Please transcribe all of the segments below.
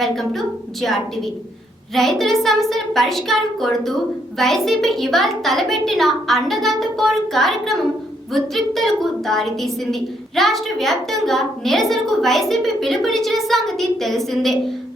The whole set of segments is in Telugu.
Welcome to GRTV. రైతుల సమస్యల పరిష్కారం కోరుతూ వైసీపీ ఇవాళ తలపెట్టిన అన్నదాత పోరు కార్యక్రమం ఉద్రిక్తలకు దారితీసింది. రాష్ట్ర వ్యాప్తంగా నిరసనకు వైసీపీ పిలుపునిచ్చిన సంగతి తెలిసిందే.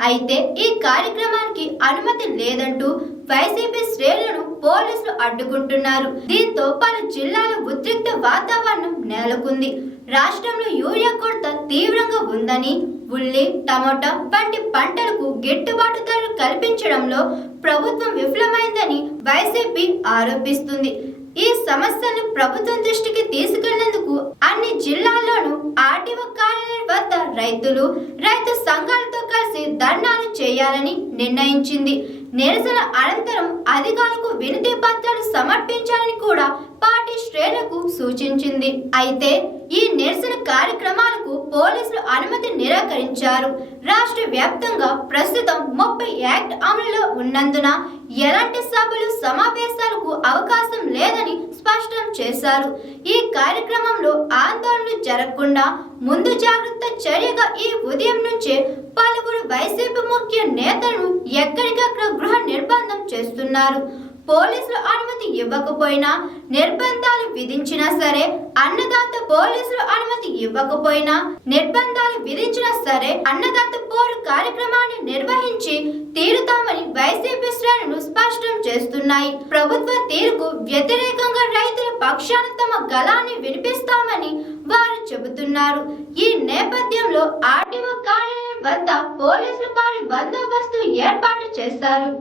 అయితే ఈ కార్యక్రమానికి అనుమతి లేదంటూ వైసీపీ శ్రేణులను పోలీసులు అడ్డుకుంటున్నారు. దీంతో పలు జిల్లాల ఉద్రిక్త వాతావరణం నెలకొంది. రాష్ట్రంలో యూరియా కొరత తీవ్రంగా ఉందని, ఉల్లి, టమోటా వంటి పంటలకు గిట్టుబాటు ధరలు కల్పించడంలో ప్రభుత్వం విఫలమైందని వైసీపీ ఆరోపిస్తుంది. ఈ సమస్యను ప్రభుత్వం దృష్టికి తీసుకెళ్లేందుకు అన్ని జిల్లాల్లోనూ ఆర్టీఓ కార్యాలయం వద్ద రైతు సంఘాలతో కలిసి ధర్నాలు చేయాలని నిర్ణయించింది. నిరసన అనంతరం అధికారులకు వినతి పత్రాలు సమర్పించాలని కూడా పార్టీ శ్రేణులకు సూచించింది. అయితే ఈ నిరసన కార్యక్రమాలకు పోలీసులు అనుమతి నిరాకరించారు. రాష్ట్ర వ్యాప్తంగా ప్రస్తుతం 30 యాక్ట్ అమలులో ఉన్నందున ఎలాంటి సభలు, సమావేశాలకు అవకాశం లేదని స్పష్టం చేశారు. ఈ కార్యక్రమంలో ఆందోళనలు జరగకుండా ముందు జాగ్రత్త చర్యగా ఈ ఉదయం నుంచే పలువురు వైసీపీ ముఖ్య నేతలను ఎక్కడికక్కడ గృహ నిర్బంధం చేస్తున్నారు. పోలీసులు అనుమతి ఇవ్వకపోయినా, నిర్బంధాలు విధించినా సరే, అన్నదాత పోరు కార్యక్రమాన్ని నిర్వహించి తీరుతామని వైసీపీ శ్రేణులు స్పష్టం చేస్తున్నాయి. ప్రభుత్వ తీరుకు వ్యతిరేకంగా రైతుల పక్షాన తమ గళాన్ని వినిపిస్తామని వారు చెబుతున్నారు. ఈ నేపథ్యంలో ఆర్టీఓ కార్యాలయం వద్ద పోలీసులు భారీ బందోబస్తు ఏర్పాటు చేశారు.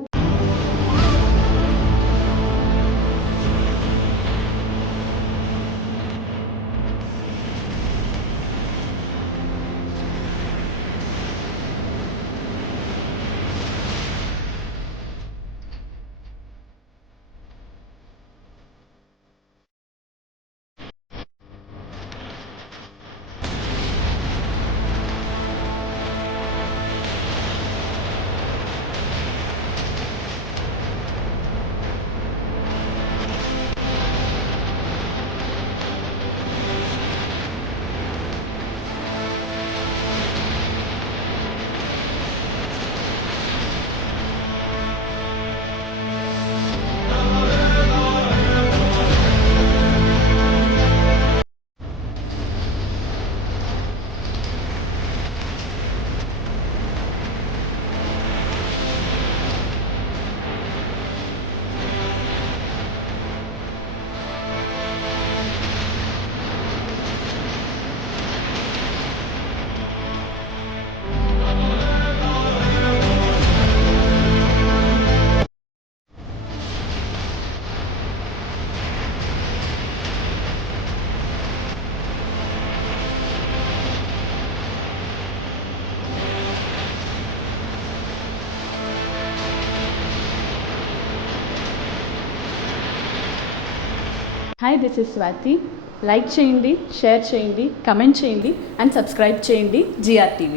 Hi, this is Swathi. Like చేయండి, షేర్ చేయండి, కమెంట్ చేయండి అండ్ సబ్స్క్రైబ్ చేయండి జిఆర్టీవీ.